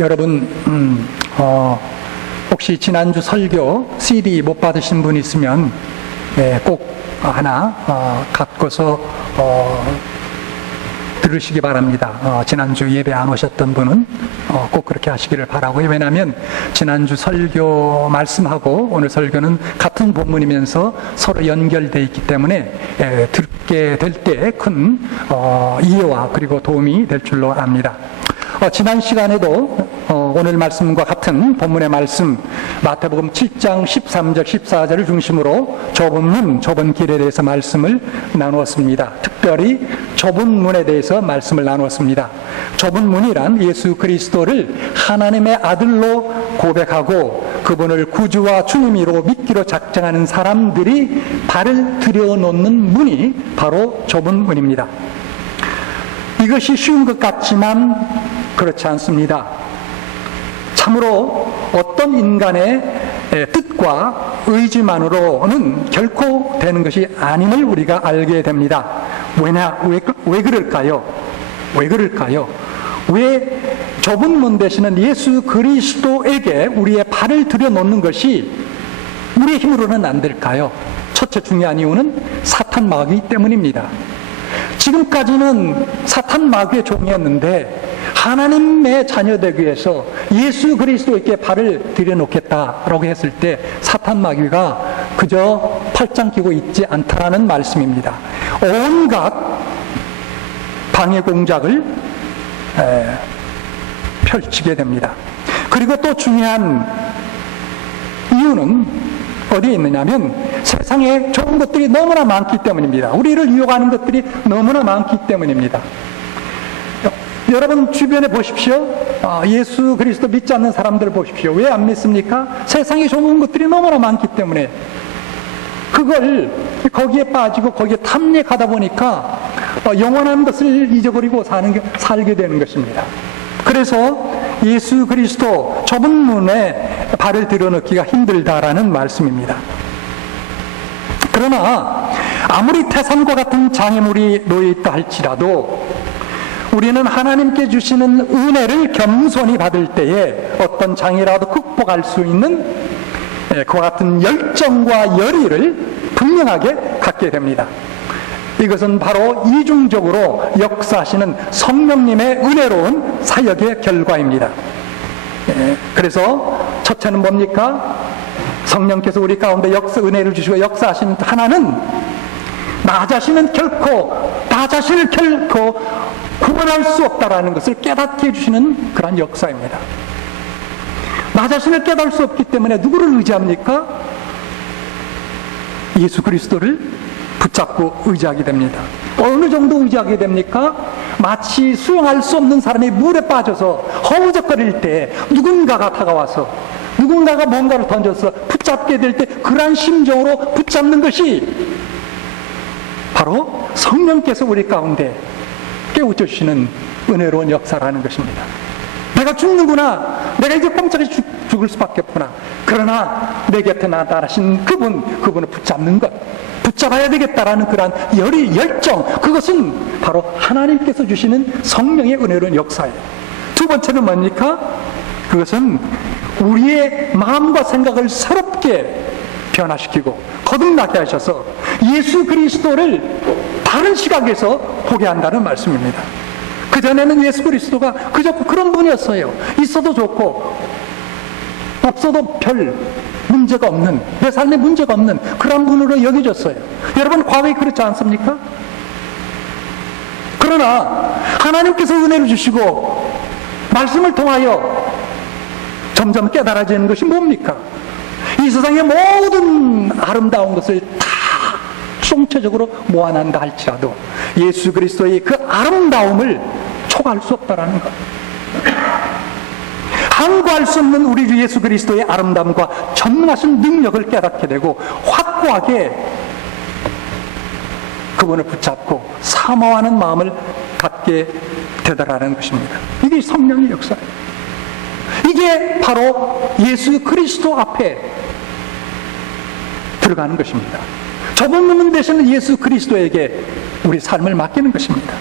여러분 혹시 지난주 설교 CD 못 받으신 분 있으면 꼭 하나 갖고서 들으시기 바랍니다. 지난주 예배 안 오셨던 분은 꼭 그렇게 하시기를 바라고요. 왜냐하면 지난주 설교 말씀하고 오늘 설교는 같은 본문이면서 서로 연결되어 있기 때문에 듣게 될 때 큰 이해와 그리고 도움이 될 줄로 압니다. 지난 시간에도 오늘 말씀과 같은 본문의 말씀 마태복음 7장 13절 14절을 중심으로 좁은 문, 좁은 길에 대해서 말씀을 나누었습니다. 특별히 좁은 문에 대해서 말씀을 나누었습니다. 좁은 문이란 예수 그리스도를 하나님의 아들로 고백하고 그분을 구주와 주님으로 믿기로 작정하는 사람들이 발을 들여놓는 문이 바로 좁은 문입니다. 이것이 쉬운 것 같지만 그렇지 않습니다. 참으로 어떤 인간의 뜻과 의지만으로는 결코 되는 것이 아님을 우리가 알게 됩니다. 왜 그럴까요? 왜 그럴까요? 왜 좁은 문 되시는 예수 그리스도에게 우리의 발을 들여놓는 것이 우리의 힘으로는 안 될까요? 첫째 중요한 이유는 사탄 마귀 때문입니다. 지금까지는 사탄 마귀의 종이었는데 하나님의 자녀 되기 위해서 예수 그리스도에게 발을 들여놓겠다라고 했을 때 사탄 마귀가 그저 팔짱 끼고 있지 않다라는 말씀입니다. 온갖 방해 공작을 펼치게 됩니다. 그리고 또 중요한 이유는 어디에 있느냐면 세상에 좋은 것들이 너무나 많기 때문입니다. 우리를 유혹하는 것들이 너무나 많기 때문입니다. 여러분 주변에 보십시오. 예수 그리스도 믿지 않는 사람들 보십시오. 왜 안 믿습니까? 세상에 좋은 것들이 너무나 많기 때문에 그걸 거기에 빠지고 거기에 탐닉하다 보니까 영원한 것을 잊어버리고 살게 되는 것입니다. 그래서 예수 그리스도 좁은 문에 발을 들여넣기가 힘들다라는 말씀입니다. 그러나 아무리 태산과 같은 장애물이 놓여있다 할지라도 우리는 하나님께 주시는 은혜를 겸손히 받을 때에 어떤 장애라도 극복할 수 있는 그와 같은 열정과 열의를 분명하게 갖게 됩니다. 이것은 바로 이중적으로 역사하시는 성령님의 은혜로운 사역의 결과입니다. 그래서 첫째는 뭡니까? 성령께서 우리 가운데 은혜를 주시고 역사하시는 하나는 나 자신을 결코 구원할 수 없다라는 것을 깨닫게 해주시는 그런 역사입니다. 나 자신을 깨달을 수 없기 때문에 누구를 의지합니까? 예수 그리스도를 붙잡고 의지하게 됩니다. 어느 정도 의지하게 됩니까? 마치 수영할 수 없는 사람이 물에 빠져서 허우적거릴 때 누군가가 다가와서 누군가가 뭔가를 던져서 붙잡게 될 때 그러한 심정으로 붙잡는 것이 바로 성령께서 우리 가운데 깨우쳐주시는 은혜로운 역사라는 것입니다. 내가 죽는구나. 내가 이제 꼼짝이 죽을 수밖에 없구나. 그러나 내 곁에 나타나신 그분을 붙잡는 것, 붙잡아야 되겠다라는 그러한 열정, 그것은 바로 하나님께서 주시는 성령의 은혜로운 역사예요. 두 번째는 뭡니까? 그것은 우리의 마음과 생각을 새롭게 변화시키고 거듭나게 하셔서 예수 그리스도를 다른 시각에서 보게 한다는 말씀입니다. 그전에는 예수 그리스도가 그저 그런 분이었어요. 있어도 좋고 없어도 별 문제가 없는, 내 삶에 문제가 없는 그런 분으로 여겨졌어요. 여러분 과거에 그렇지 않습니까? 그러나 하나님께서 은혜를 주시고 말씀을 통하여 점점 깨달아지는 것이 뭡니까? 이 세상의 모든 아름다운 것을 다 총체적으로 모아낸다 할지라도 예수 그리스도의 그 아름다움을 초과할 수 없다라는 것, 항구할 수 없는 우리 주 예수 그리스도의 아름다움과 전능하신 능력을 깨닫게 되고 확고하게 그분을 붙잡고 사모하는 마음을 갖게 되더라는 것입니다. 이게 성령의 역사예요. 이게 바로 예수 그리스도 앞에 들어가는 것입니다. 좁은 문 되시는 예수 그리스도에게 우리 삶을 맡기는 것입니다.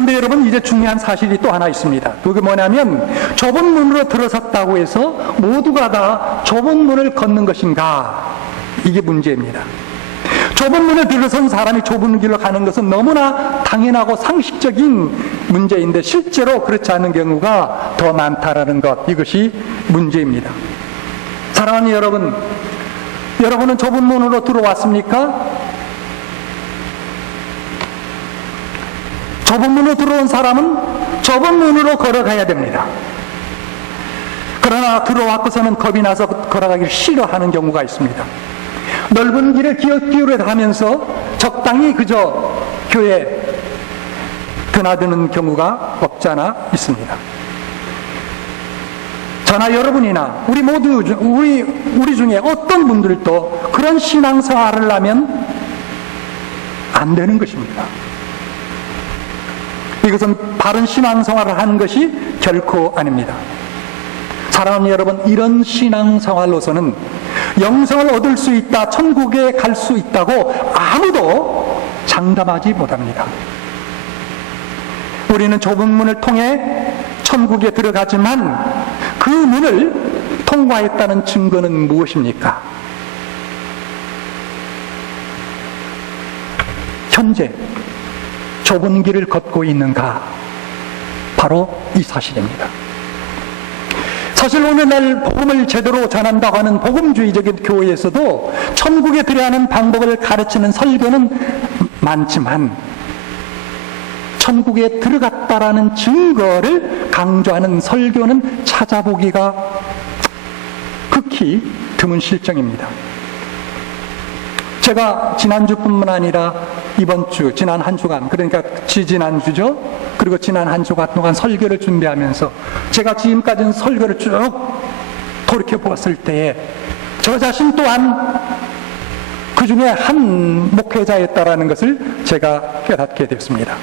그런데 여러분, 이제 중요한 사실이 또 하나 있습니다. 그게 뭐냐면, 좁은 문으로 들어섰다고 해서 모두가 다 좁은 문을 걷는 것인가? 이게 문제입니다. 좁은 문을 들어선 사람이 좁은 길로 가는 것은 너무나 당연하고 상식적인 문제인데, 실제로 그렇지 않은 경우가 더 많다라는 것, 이것이 문제입니다. 사랑하는 여러분, 여러분은 좁은 문으로 들어왔습니까? 좁은 문으로 들어온 사람은 좁은 문으로 걸어가야 됩니다. 그러나 들어왔고서는 겁이 나서 걸어가기를 싫어하는 경우가 있습니다. 넓은 길을 기어기어로 가면서 적당히 그저 교회에 드나드는 경우가 없지 않아 있습니다. 저나 여러분이나 우리 모두 우리 중에 어떤 분들도 그런 신앙생활을 하면 안 되는 것입니다. 이것은 바른 신앙생활을 하는 것이 결코 아닙니다. 사랑하는 여러분, 이런 신앙생활로서는 영생을 얻을 수 있다, 천국에 갈 수 있다고 아무도 장담하지 못합니다. 우리는 좁은 문을 통해 천국에 들어가지만 그 문을 통과했다는 증거는 무엇입니까? 현재 좁은 길을 걷고 있는가? 바로 이 사실입니다. 사실 오늘날 복음을 제대로 전한다고 하는 복음주의적인 교회에서도 천국에 들어야 하는 방법을 가르치는 설교는 많지만, 천국에 들어갔다라는 증거를 강조하는 설교는 찾아보기가 극히 드문 실정입니다. 제가 지난주뿐만 아니라 이번 주, 지난 한 주간, 그러니까 지지난주죠. 그리고 지난 한 주간 동안 설교를 준비하면서 제가 지금까지는 설교를 쭉 돌이켜 보았을 때에 저 자신 또한 그 중에 한 목회자였다라는 것을 제가 깨닫게 됐습니다.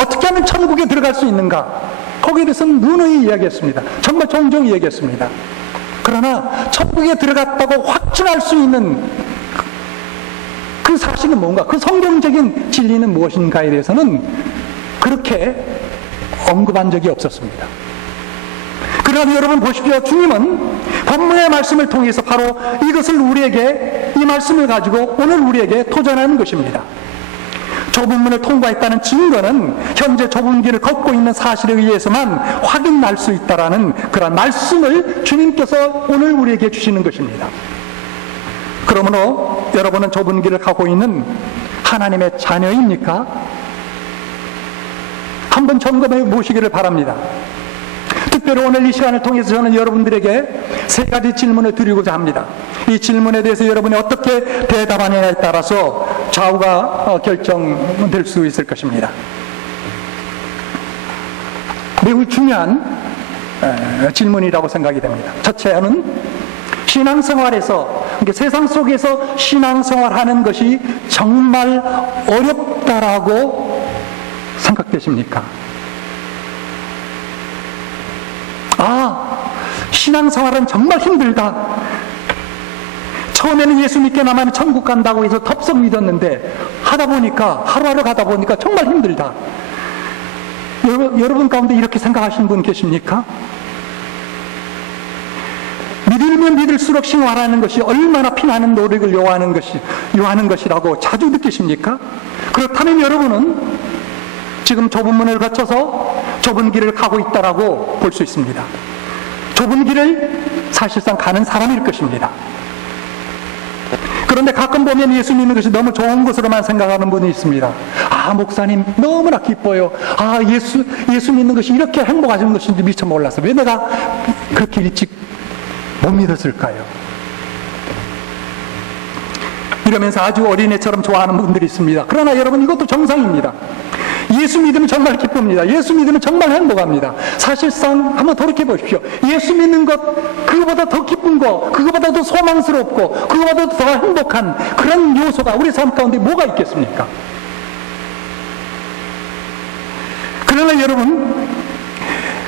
어떻게 하면 천국에 들어갈 수 있는가? 거기에 대해서는 누누이 이야기했습니다. 정말 종종 이야기했습니다. 그러나 천국에 들어갔다고 확증할 수 있는 그 사실은 뭔가, 그 성경적인 진리는 무엇인가에 대해서는 그렇게 언급한 적이 없었습니다. 그러나 여러분 보십시오. 주님은 본문의 말씀을 통해서 바로 이것을 우리에게, 이 말씀을 가지고 오늘 우리에게 도전하는 것입니다. 좁은 문을 통과했다는 증거는 현재 좁은 길을 걷고 있는 사실에 의해서만 확인할 수 있다라는 그런 말씀을 주님께서 오늘 우리에게 주시는 것입니다. 그러므로 여러분은 좁은 길을 가고 있는 하나님의 자녀입니까? 한번 점검해 보시기를 바랍니다. 특별히 오늘 이 시간을 통해서 저는 여러분들에게 세 가지 질문을 드리고자 합니다. 이 질문에 대해서 여러분이 어떻게 대답하느냐에 따라서 좌우가 결정될 수 있을 것입니다. 매우 중요한 질문이라고 생각이 됩니다. 첫째는 신앙생활에서, 세상 속에서 신앙생활하는 것이 정말 어렵다라고 생각되십니까? 신앙생활은 정말 힘들다. 처음에는 예수 믿게 나면 천국 간다고 해서 덥석 믿었는데 하다 보니까, 하루하루 가다 보니까 정말 힘들다. 여러분 가운데 이렇게 생각하시는 분 계십니까? 믿으면 믿을수록 신앙하는 것이 얼마나 피나는 노력을 요하는 것이라고 자주 느끼십니까? 그렇다면 여러분은 지금 좁은 문을 거쳐서 좁은 길을 가고 있다라고 볼 수 있습니다. 좁은 길을 사실상 가는 사람일 것입니다. 그런데 가끔 보면 예수 믿는 것이 너무 좋은 것으로만 생각하는 분이 있습니다. 목사님 너무나 기뻐요. 예수 믿는 것이 이렇게 행복하신 것인지 미처 몰라서 왜 내가 그렇게 일찍 못 믿었을까요? 이러면서 아주 어린애처럼 좋아하는 분들이 있습니다. 그러나 여러분, 이것도 정상입니다. 예수 믿으면 정말 기쁩니다. 예수 믿으면 정말 행복합니다. 사실상 한번 돌이켜 보십시오. 예수 믿는 것, 그거보다 더 기쁜 거, 그거보다 더 소망스럽고, 그거보다 더 행복한 그런 요소가 우리 삶 가운데 뭐가 있겠습니까? 그러나 여러분,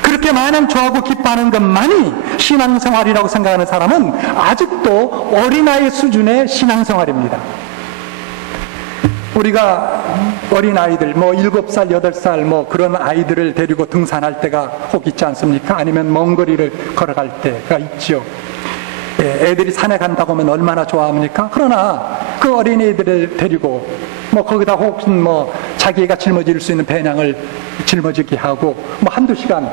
그렇게 마냥 좋아하고 기뻐하는 것만이 신앙생활이라고 생각하는 사람은 아직도 어린아이 수준의 신앙생활입니다. 우리가 어린아이들, 7살, 8살, 그런 아이들을 데리고 등산할 때가 혹 있지 않습니까? 아니면 먼 거리를 걸어갈 때가 있죠. 애들이 산에 간다고 하면 얼마나 좋아합니까? 그러나 그 어린이들을 데리고 거기다 혹은 자기가 짊어질 수 있는 배낭을 짊어지게 하고 한두 시간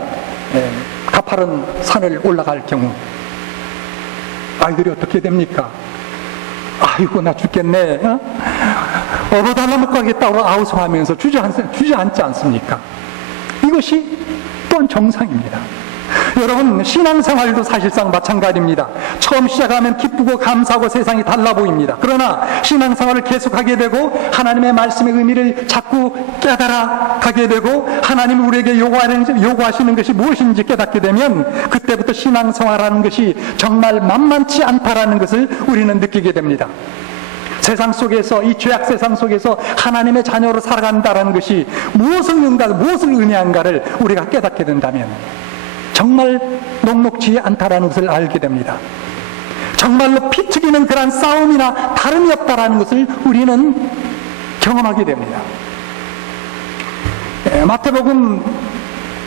가파른 산을 올라갈 경우 아이들이 어떻게 됩니까? 아이고 나 죽겠네, 업어달라 못 가겠다고 아우성하면서 주저앉지 않습니까? 이것이 또한 정상입니다. 여러분, 신앙생활도 사실상 마찬가지입니다. 처음 시작하면 기쁘고 감사하고 세상이 달라 보입니다. 그러나 신앙생활을 계속하게 되고 하나님의 말씀의 의미를 자꾸 깨달아 가게 되고 하나님이 우리에게 요구하시는 것이 무엇인지 깨닫게 되면 그때부터 신앙생활하는 것이 정말 만만치 않다라는 것을 우리는 느끼게 됩니다. 세상 속에서, 이 죄악 세상 속에서 하나님의 자녀로 살아간다는 것이 무엇을 의미한가를 우리가 깨닫게 된다면 정말 녹록지 않다라는 것을 알게 됩니다. 정말로 피 튀기는 그런 싸움이나 다름이 없다라는 것을 우리는 경험하게 됩니다. 마태복음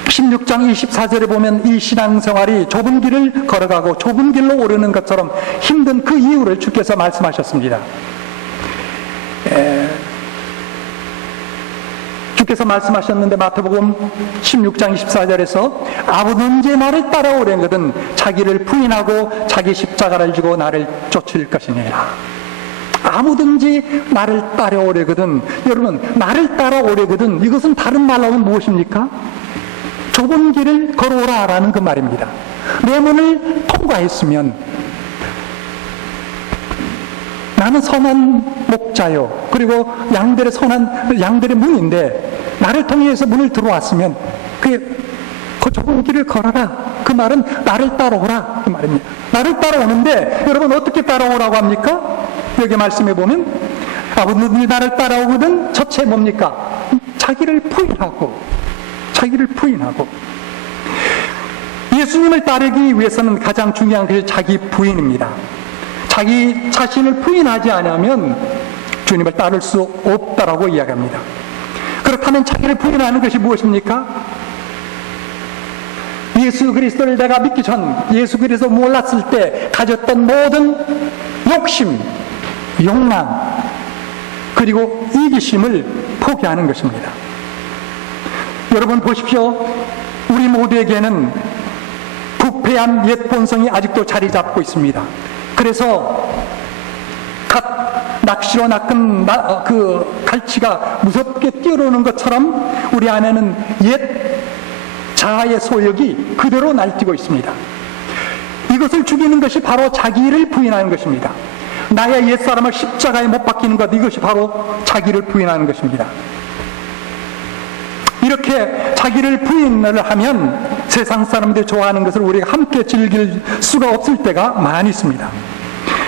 16장 24절에 보면 이 신앙생활이 좁은 길을 걸어가고 좁은 길로 오르는 것처럼 힘든 그 이유를 주께서 말씀하셨습니다. 주께서 말씀하셨는데 마태복음 16장 24절에서 아무든지 나를 따라오려거든 자기를 부인하고 자기 십자가를 지고 나를 쫓을 것이니라. 아무든지 나를 따라오려거든, 여러분, 나를 따라오려거든, 이것은 다른 말로 하면 무엇입니까? 좁은 길을 걸어오라라는 그 말입니다. 내 문을 통과했으면 나는 선한 목자요, 그리고 양들의 문인데 나를 통해서 문을 들어왔으면 그 좁은 길을 걸어라. 그 말은 나를 따라오라 그 말입니다. 나를 따라오는데 여러분 어떻게 따라오라고 합니까? 여기 말씀해 보면 아무든지 나를 따라오거든 첫째 뭡니까? 자기를 부인하고 예수님을 따르기 위해서는 가장 중요한 것이 자기 부인입니다. 자기 자신을 부인하지 않으면 주님을 따를 수 없다라고 이야기합니다. 그렇다면 자기를 부인하는 것이 무엇입니까? 예수 그리스도를 내가 믿기 전, 예수 그리스도 몰랐을 때 가졌던 모든 욕심, 욕망, 그리고 이기심을 포기하는 것입니다. 여러분 보십시오. 우리 모두에게는 부패한 옛 본성이 아직도 자리 잡고 있습니다. 그래서 갓 낚시로 낚은 그 갈치가 무섭게 뛰어오는 것처럼 우리 안에는 옛 자아의 소욕이 그대로 날뛰고 있습니다. 이것을 죽이는 것이 바로 자기를 부인하는 것입니다. 나의 옛사람을 십자가에 못 박히는 것, 이것이 바로 자기를 부인하는 것입니다. 이렇게 자기를 부인을 하면 세상 사람들이 좋아하는 것을 우리가 함께 즐길 수가 없을 때가 많이 있습니다.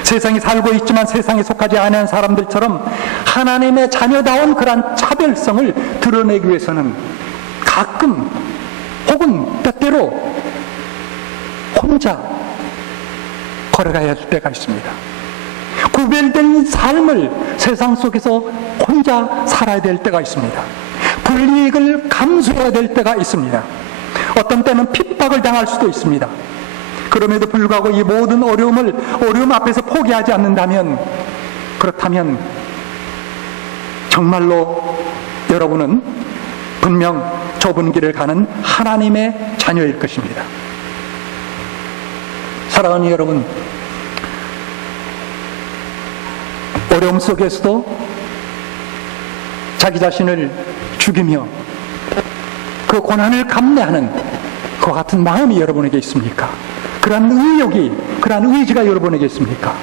세상에 살고 있지만 세상에 속하지 않은 사람들처럼 하나님의 자녀다운 그러한 차별성을 드러내기 위해서는 가끔 혹은 때때로 혼자 걸어가야 할 때가 있습니다. 구별된 삶을 세상 속에서 혼자 살아야 될 때가 있습니다. 불이익을 감수해야 될 때가 있습니다. 어떤 때는 핍박을 당할 수도 있습니다. 그럼에도 불구하고 이 모든 어려움 앞에서 포기하지 않는다면, 그렇다면 정말로 여러분은 분명 좁은 길을 가는 하나님의 자녀일 것입니다. 사랑하는 여러분, 어려움 속에서도 자기 자신을 죽이며 그 고난을 감내하는 그 같은 마음이 여러분에게 있습니까? 그러한 의욕이, 그러한 의지가 여러분에게 있습니까?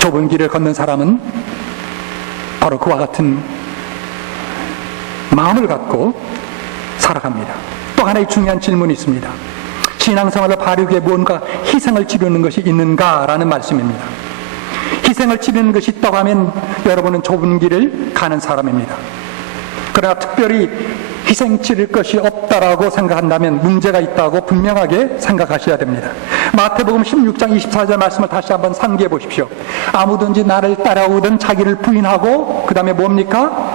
좁은 길을 걷는 사람은 바로 그와 같은 마음을 갖고 살아갑니다. 또 하나의 중요한 질문이 있습니다. 신앙생활을 바르게 무언가 희생을 치르는 것이 있는가라는 말씀입니다. 희생을 치르는 것이 있다고 하면 여러분은 좁은 길을 가는 사람입니다. 그러나 특별히 희생 치를 것이 없다라고 생각한다면 문제가 있다고 분명하게 생각하셔야 됩니다. 마태복음 16장 24절 말씀을 다시 한번 상기해 보십시오. 아무든지 나를 따라오든 자기를 부인하고 그 다음에 뭡니까?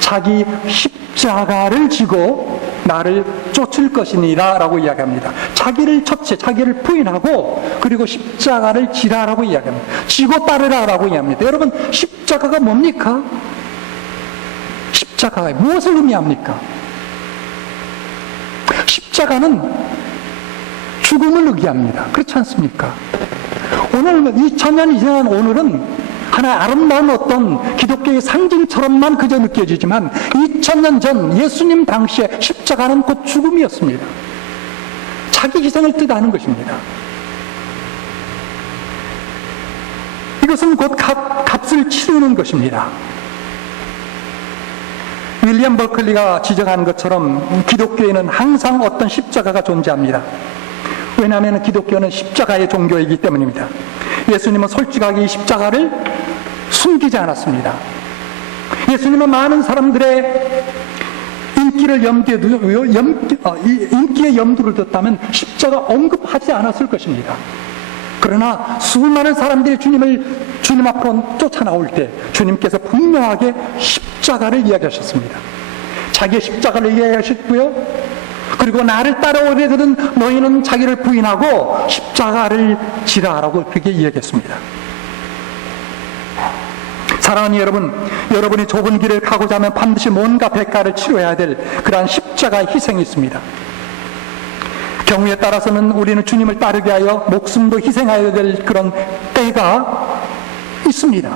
자기 십자가를 지고 나를 쫓을 것이니라 라고 이야기합니다. 자기를 자기를 부인하고 그리고 십자가를 지라라고 이야기합니다. 지고 따르라 라고 이야기합니다. 여러분, 십자가가 뭡니까? 십자가가 무엇을 의미합니까? 십자가는 죽음을 의미합니다. 그렇지 않습니까? 오늘 2000년이 지난 오늘은 하나의 아름다운 어떤 기독교의 상징처럼만 그저 느껴지지만 2000년 전 예수님 당시에 십자가는 곧 죽음이었습니다. 자기 희생을 뜻하는 것입니다. 이것은 곧 값을 치르는 것입니다. 윌리엄 버클리가 지적한 것처럼 기독교에는 항상 어떤 십자가가 존재합니다. 왜냐하면 기독교는 십자가의 종교이기 때문입니다. 예수님은 솔직하게 이 십자가를 숨기지 않았습니다. 예수님은 많은 사람들의 인기의 염두를 뒀다면 십자가 언급하지 않았을 것입니다. 그러나 수많은 사람들이 주님 앞으로 쫓아나올 때 주님께서 분명하게 십자가를 이야기하셨습니다. 자기의 십자가를 이야기하셨고요. 그리고 나를 따라오려거든 너희는 자기를 부인하고 십자가를 지라라고 그렇게 이야기했습니다. 사랑하는 여러분, 여러분이 좁은 길을 가고자 하면 반드시 뭔가 대가를 치러야 될 그러한 십자가의 희생이 있습니다. 경우에 따라서는 우리는 주님을 따르게 하여 목숨도 희생해야 될 그런 때가 있습니다.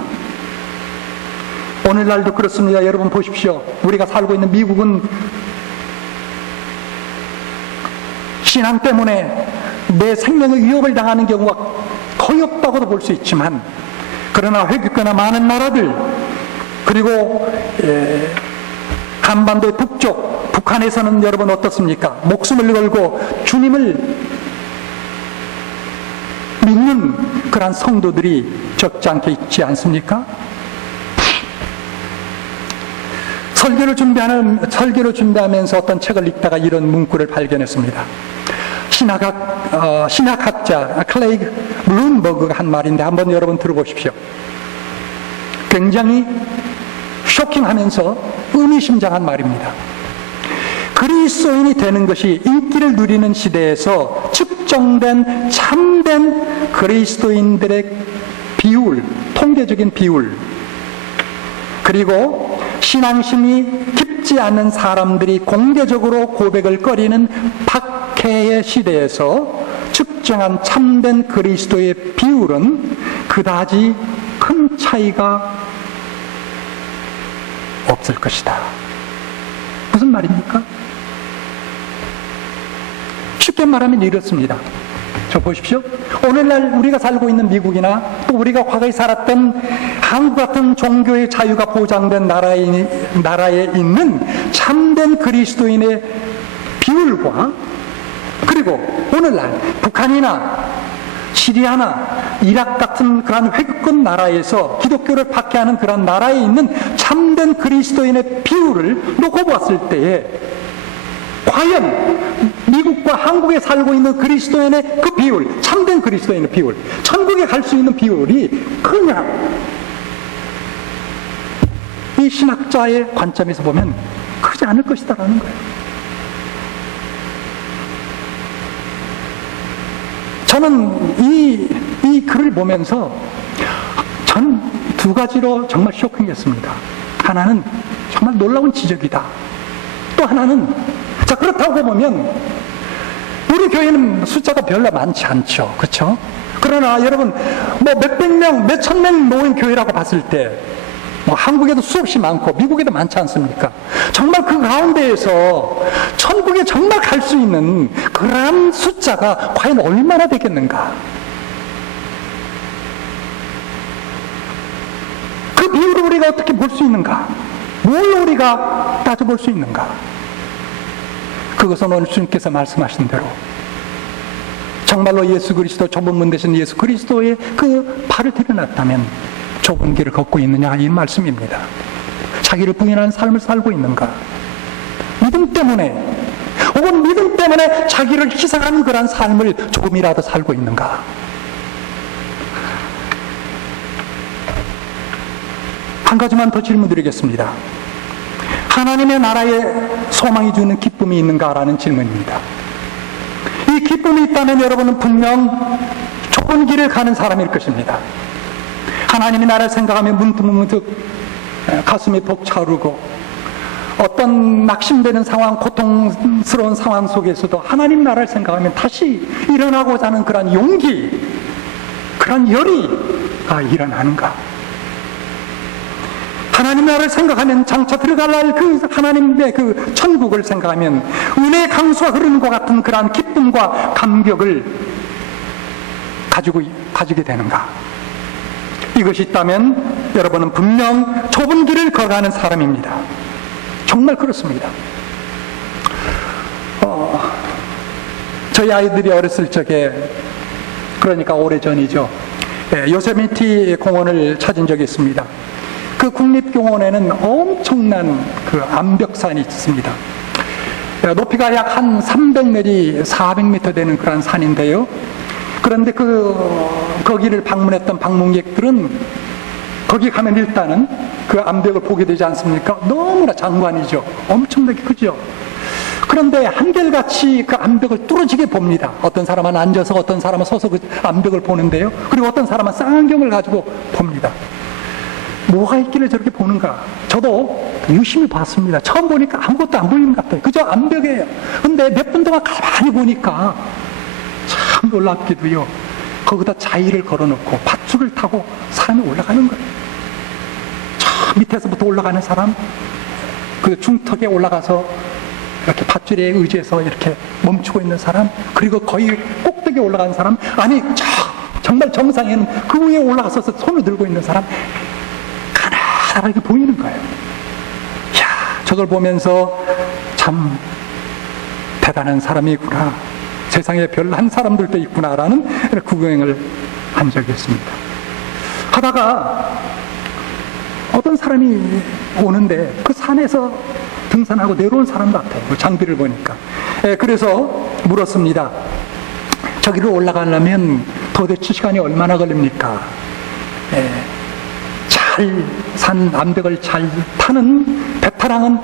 오늘날도 그렇습니다. 여러분 보십시오. 우리가 살고 있는 미국은 신앙 때문에 내 생명의 위협을 당하는 경우가 거의 없다고도 볼 수 있지만, 그러나 회귀권의 많은 나라들, 그리고 한반도의 북쪽, 북한에서는 여러분 어떻습니까? 목숨을 걸고 주님을 믿는 그러한 성도들이 적지 않게 있지 않습니까? 설교를 준비하면서 어떤 책을 읽다가 이런 문구를 발견했습니다. 신학학자 클레이그 블룸버그가 한 말인데 한번 여러분 들어보십시오. 굉장히 쇼킹하면서 의미심장한 말입니다. 그리스도인이 되는 것이 인기를 누리는 시대에서 측정된 참된 그리스도인들의 비율, 통계적인 비율, 그리고 신앙심이 깊지 않은 사람들이 공개적으로 고백을 꺼리는 박해의 시대에서 측정한 참된 그리스도의 비율은 그다지 큰 차이가 없을 것이다. 무슨 말입니까? 쉽게 말하면 이렇습니다. 저 보십시오. 오늘날 우리가 살고 있는 미국이나 또 우리가 과거에 살았던 한국 같은 종교의 자유가 보장된 나라에 있는 참된 그리스도인의 비율과, 그리고 오늘날 북한이나 시리아나 이라크 같은 그러한 회국권 나라에서 기독교를 박해하는 그런 나라에 있는 참된 그리스도인의 비율을 놓고 봤을 때에 과연 미국과 한국에 살고 있는 그리스도인의 그 비율, 참된 그리스도인의 비율, 천국에 갈 수 있는 비율이 크냐? 이 신학자의 관점에서 보면 크지 않을 것이다라는 거예요. 저는 이 글을 보면서 전 두 가지로 정말 쇼킹했습니다. 하나는 정말 놀라운 지적이다. 또 하나는, 자, 그렇다고 보면 우리 교회는 숫자가 별로 많지 않죠. 그렇죠? 그러나 여러분, 뭐 몇백 명, 몇천 명 모인 교회라고 봤을 때 뭐 한국에도 수없이 많고 미국에도 많지 않습니까? 정말 그 가운데에서 천국에 정말 갈 수 있는 그런 숫자가 과연 얼마나 되겠는가? 그 비율을 우리가 어떻게 볼 수 있는가? 뭘 우리가 따져볼 수 있는가? 그것은 오늘 주님께서 말씀하신 대로 정말로 예수 그리스도, 좁은 문 대신 예수 그리스도의 그 발을 들여놨다면 좁은 길을 걷고 있느냐, 이 말씀입니다. 자기를 부인하는 삶을 살고 있는가? 믿음 때문에 혹은 믿음 때문에 자기를 희생하는 그런 삶을 조금이라도 살고 있는가? 한 가지만 더 질문드리겠습니다. 하나님의 나라에 소망이 주는 기쁨이 있는가라는 질문입니다. 이 기쁨이 있다면 여러분은 분명 좁은 길을 가는 사람일 것입니다. 하나님의 나라를 생각하면 문득문득 가슴이 벅차오르고 어떤 낙심되는 상황, 고통스러운 상황 속에서도 하나님 나라를 생각하면 다시 일어나고자 하는 그런 용기, 그런 열이 일어나는가? 하나님 나라를 생각하면 장차 들어갈 그 하나님의 그 천국을 생각하면 은혜의 강수가 흐르는 것 같은 그러한 기쁨과 감격을 가지게 되는가? 이것이 있다면 여러분은 분명 좁은 길을 걸어가는 사람입니다. 정말 그렇습니다. 저희 아이들이 어렸을 적에, 그러니까 오래전이죠, 요세미티 공원을 찾은 적이 있습니다. 그 국립공원에는 엄청난 그 암벽산이 있습니다. 높이가 약 한 300 내지 400m 되는 그런 산인데요. 그런데 거기를 방문했던 방문객들은 거기 가면 일단은 그 암벽을 보게 되지 않습니까? 너무나 장관이죠. 엄청나게 크죠. 그런데 한결같이 그 암벽을 뚫어지게 봅니다. 어떤 사람은 앉아서, 어떤 사람은 서서 그 암벽을 보는데요. 그리고 어떤 사람은 쌍안경을 가지고 봅니다. 뭐가 있길래 저렇게 보는가? 저도 유심히 봤습니다. 처음 보니까 아무것도 안 보이는 것 같아요. 그저 암벽이에요. 근데 몇 분 동안 가만히 보니까 참 놀랍게도요, 거기다 자의를 걸어놓고 밧줄을 타고 사람이 올라가는 거예요. 저 밑에서부터 올라가는 사람, 그 중턱에 올라가서 이렇게 밧줄에 의지해서 이렇게 멈추고 있는 사람, 그리고 거의 꼭대기에 올라가는 사람, 아니 정말 정상에는 그 위에 올라가서 손을 들고 있는 사람, 가나다랗게 보이는 거예요. 이야, 저걸 보면서 참 대단한 사람이구나, 세상에 별난 사람들도 있구나라는 구경을 한 적이 있습니다. 하다가 어떤 사람이 오는데 그 산에서 등산하고 내려온 사람 같아요. 그 장비를 보니까. 그래서 물었습니다. 저기를 올라가려면 도대체 시간이 얼마나 걸립니까? 산 암벽을 잘 타는 베테랑은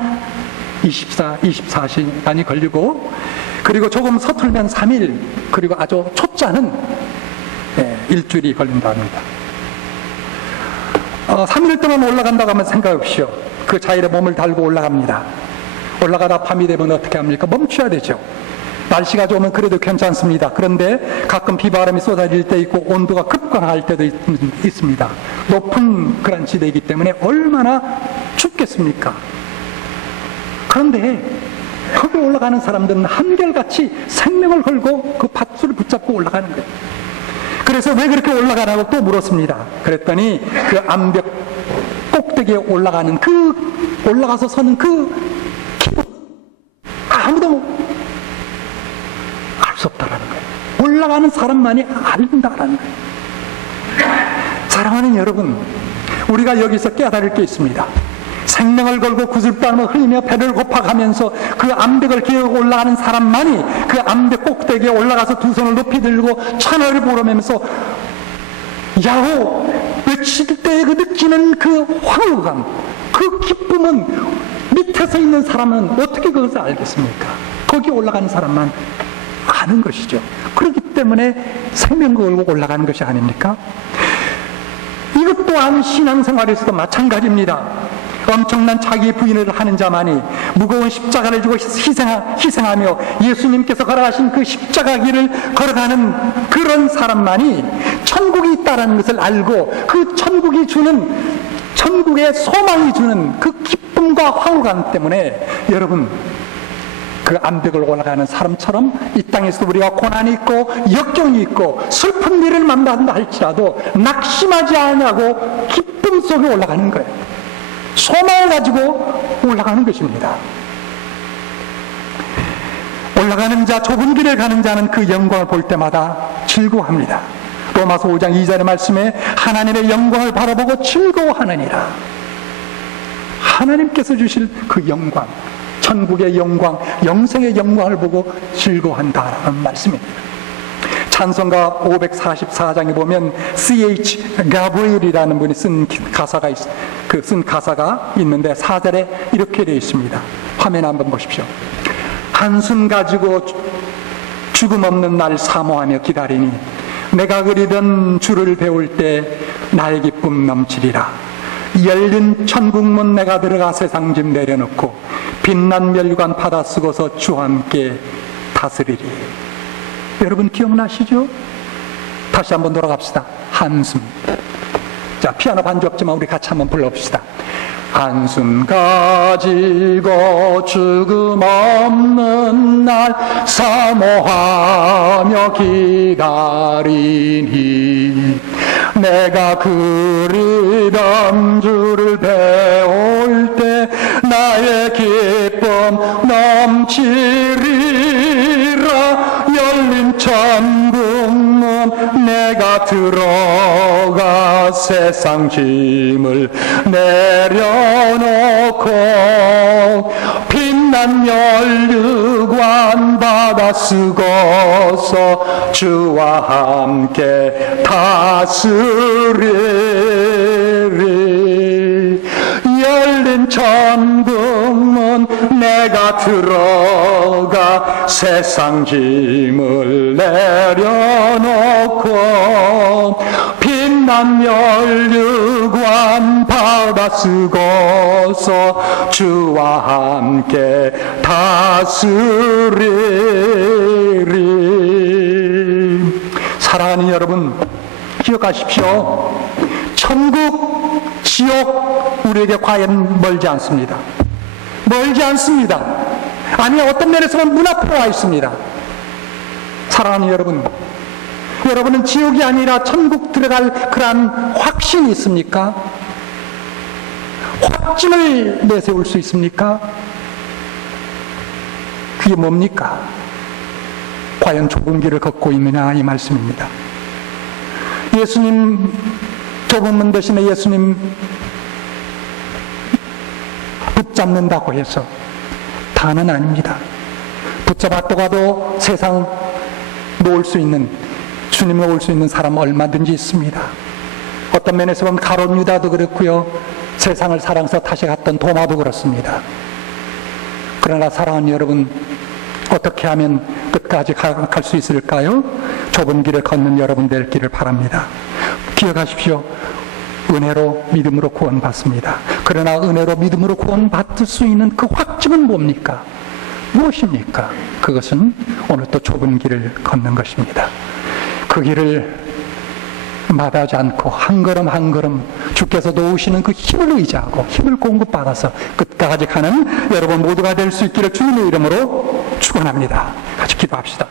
24시간이 걸리고, 그리고 조금 서툴면 3일, 그리고 아주 초짜는 일주일이 걸린다 합니다. 3일 동안 올라간다고 하면 생각하십시오. 그 자일에 몸을 달고 올라갑니다. 올라가다 밤이 되면 어떻게 합니까? 멈춰야 되죠. 날씨가 좋으면 그래도 괜찮습니다. 그런데 가끔 비바람이 쏟아질 때 있고 온도가 급강할 때도 있습니다. 높은 그런 지대이기 때문에 얼마나 춥겠습니까? 그런데 거기 올라가는 사람들은 한결같이 생명을 걸고 그 밧줄을 붙잡고 올라가는 거예요. 그래서 왜 그렇게 올라가라고 또 물었습니다. 그랬더니 그 암벽 꼭대기에 올라가서 서는 그 기분, 아무도 알 수 없다라는 거예요. 올라가는 사람만이 알린다라는 거예요. 사랑하는 여러분, 우리가 여기서 깨달을 게 있습니다. 생명을 걸고 구슬땀을 흘리며 배를 고파가면서 그 암벽을 기어 올라가는 사람만이 그 암벽 꼭대기에 올라가서 두 손을 높이 들고 천하를 보러면서 야호 외칠 때 그 느끼는 그 황홀감, 그 기쁨은 밑에서 있는 사람은 어떻게 그것을 알겠습니까? 거기 올라가는 사람만 아는 것이죠. 그렇기 때문에 생명 걸고 올라가는 것이 아닙니까? 이것 또한 신앙생활에서도 마찬가지입니다. 엄청난 자기 부인을 하는 자만이, 무거운 십자가를 지고 희생하며 예수님께서 걸어가신 그 십자가 길을 걸어가는 그런 사람만이 천국이 있다는 것을 알고 그 천국의 소망이 주는 그 기쁨과 황홀감 때문에 여러분, 그 암벽을 올라가는 사람처럼 이 땅에서도 우리가 고난이 있고 역경이 있고 슬픈 일을 만난다 할지라도 낙심하지 않냐고 기쁨 속에 올라가는 거예요. 소망을 가지고 올라가는 것입니다. 올라가는 자, 좁은 길을 가는 자는 그 영광을 볼 때마다 즐거워합니다. 로마서 5장 2절의 말씀에 하나님의 영광을 바라보고 즐거워하느니라. 하나님께서 주실 그 영광, 천국의 영광, 영생의 영광을 보고 즐거워한다는 말씀입니다. 찬송가 544장에 보면 C.H. 가브리엘이라는 분이 쓴 가사가 있는데 4절에 이렇게 되어 있습니다. 화면 한번 보십시오. 한숨 가지고 죽음 없는 날 사모하며 기다리니 내가 그리던 주를 배울 때 나의 기쁨 넘치리라. 열린 천국문 내가 들어가 세상 짐 내려놓고 빛난 멸관 받아 쓰고서 주와 함께 다스리리. 여러분 기억나시죠? 다시 한번 돌아갑시다. 한숨. 자, 피아노 반주 없지만 우리 같이 한번 불러봅시다. 한숨 가지고 죽음 없는 날 사모하며 기다리니 내가 그리던 주를 배울 때 나의 기쁨 넘치리라. 열린 천국문 내가 들어가 세상 짐을 내려놓고 빛난 면류관 받아 쓰고서 주와 함께 다스리리. 열린 천국문 내가 들어가 세상 짐을 내려놓고 빛난 면류관 받아 쓰고서 주와 함께 다스리리. 사랑하는 여러분, 기억하십시오. 천국, 지옥 우리에게 과연 멀지 않습니다. 멀지 않습니다. 아니, 어떤 면에서 보면 문 앞에 와 있습니다. 사랑하는 여러분, 여러분은 지옥이 아니라 천국 들어갈 그러한 확신이 있습니까? 확증을 내세울 수 있습니까? 그게 뭡니까? 과연 좁은 길을 걷고 있느냐, 이 말씀입니다. 예수님, 좁은 문 대신에 예수님 붙잡는다고 해서 다는 아닙니다. 붙잡았다 가도 세상 놓을 수 있는, 주님을 놓을 수 있는 사람은 얼마든지 있습니다. 어떤 면에서 보면 가룟 유다도 그렇고요, 세상을 사랑해서 다시 갔던 도마도 그렇습니다. 그러나 사랑하는 여러분, 어떻게 하면 끝까지 갈 수 있을까요? 좁은 길을 걷는 여러분 되기를 바랍니다. 기억하십시오. 은혜로 믿음으로 구원받습니다. 그러나 은혜로 믿음으로 구원받을 수 있는 그 확증은 뭡니까? 무엇입니까? 그것은 오늘 또 좁은 길을 걷는 것입니다. 그 길을 마다하지 않고 한 걸음 한 걸음 주께서 놓으시는 그 힘을 의지하고 힘을 공급받아서 끝까지 가는 여러분 모두가 될 수 있기를 주님의 이름으로 축원합니다. 같이 기도합시다.